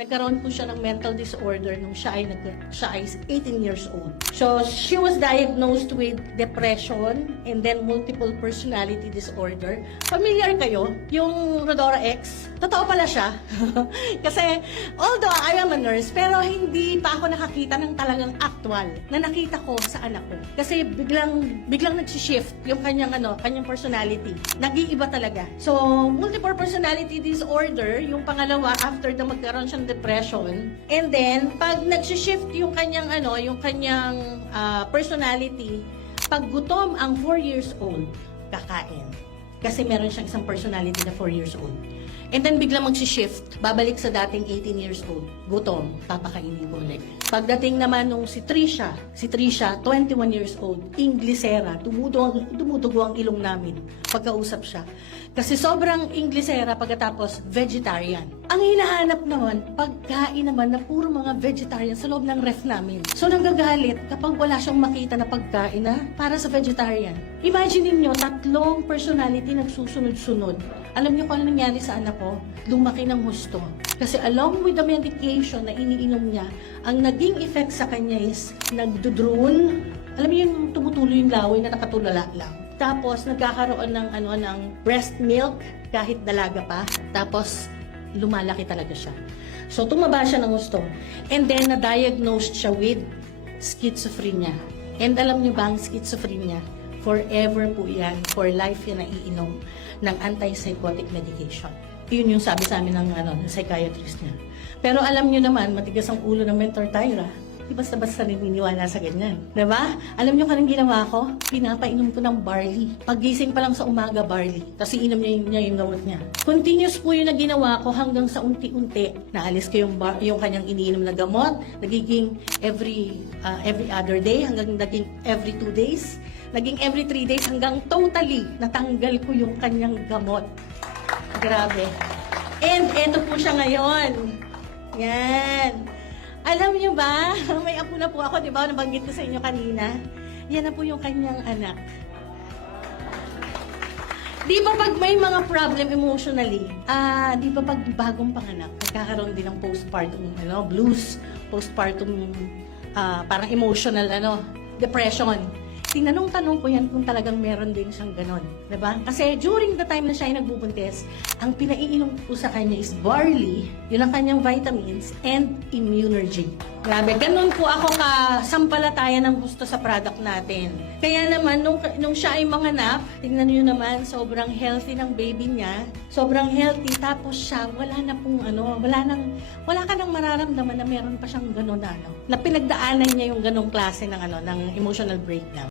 nagkaroon po siya ng mental disorder nung siya ay 18 years old. So, she was diagnosed with depression and then multiple personality disorder. Familiar kayo? Yung Rodora X? Totoo pala siya. Kasi, although I am a nurse, pero hindi pa ako nakakita ng talagang actual na nakita ko sa anak ko. Kasi biglang nagsishift yung kanyang personality. Nag-iiba talaga. So, multiple personality disorder, yung pangalawa after na magkaroon siyang depression. And then, pag nagsishift yung kanyang personality, pag gutom ang 4 years old, kakain. Kasi meron siyang isang personality na 4 years old. And then biglang magsishift, babalik sa dating 18 years old. Gutom, papakainin ko ulit. Pagdating naman nung si Trisha, 21 years old, Inglesera, dumudugo ang ilong namin pagkausap siya. Kasi sobrang Inglesera pagkatapos vegetarian. Ang hinahanap naman, pagkain naman na puro mga vegetarian sa loob ng ref namin. So nanggagalit kapag wala siyang makita na pagkain na para sa vegetarian. Imagine niyo 3 personality nagsusunod-sunod. Alam niyo kung ano nangyari sa anak ko? Lumaki ng husto. Kasi along with the medication na iniinom niya, ang naging effect sa kanya is nagdudroon. Alam niyo yung tumutuloy yung laway na nakatulala lang. Tapos nagkakaroon ng breast milk kahit dalaga pa. Tapos lumalaki talaga siya. So tumaba siya ng husto. And then na-diagnosed siya with schizophrenia. And alam niyo ba ang schizophrenia? Forever po yan, for life yan na iinom ng antipsychotic medication. Yun yung sabi sa amin ng psychiatrist niya. Pero alam niyo naman, matigas ang ulo ng Mentor Tyra. Di basta-basta naniniwala sa ganyan. Diba? Alam niyo kanang ginawa ko? Pinapainom ko ng barley. Pagising pa lang sa umaga, barley. Tapos iinom niya yung gamot niya. Continuous po yun na ginawa ko hanggang sa unti-unti. Naalis ko yung kanyang iniinom na gamot. Nagiging every other day, hanggang naging every 2 days. Naging every 3 days hanggang totally natanggal ko yung kanyang gamot. Grabe. And eto po siya ngayon. Yan. Alam niyo ba, may apo na po ako, di ba? Nabanggit ko sa inyo kanina. Yan na po yung kanyang anak. Di ba pag may mga problem emotionally, di ba pag bagong panganak, nagkakaroon din ng postpartum blues, postpartum parang emotional depression. Tinanong-tanong ko yan kung talagang meron din siyang ganon. Diba? Kasi during the time na siya ay nagbubuntis, ang pinaiinom ko sa kanya is barley, yun ang kanyang vitamins, and Immunergy. Grabe, ganun po ako kasampalataya ng gusto sa product natin. Kaya naman, nung siya ay manganak, tingnan niyo naman, sobrang healthy ng baby niya. Sobrang healthy, tapos siya, wala ka nang mararamdaman na meron pa siyang ganon na pinagdaanan niya yung ganong klase ng emotional breakdown.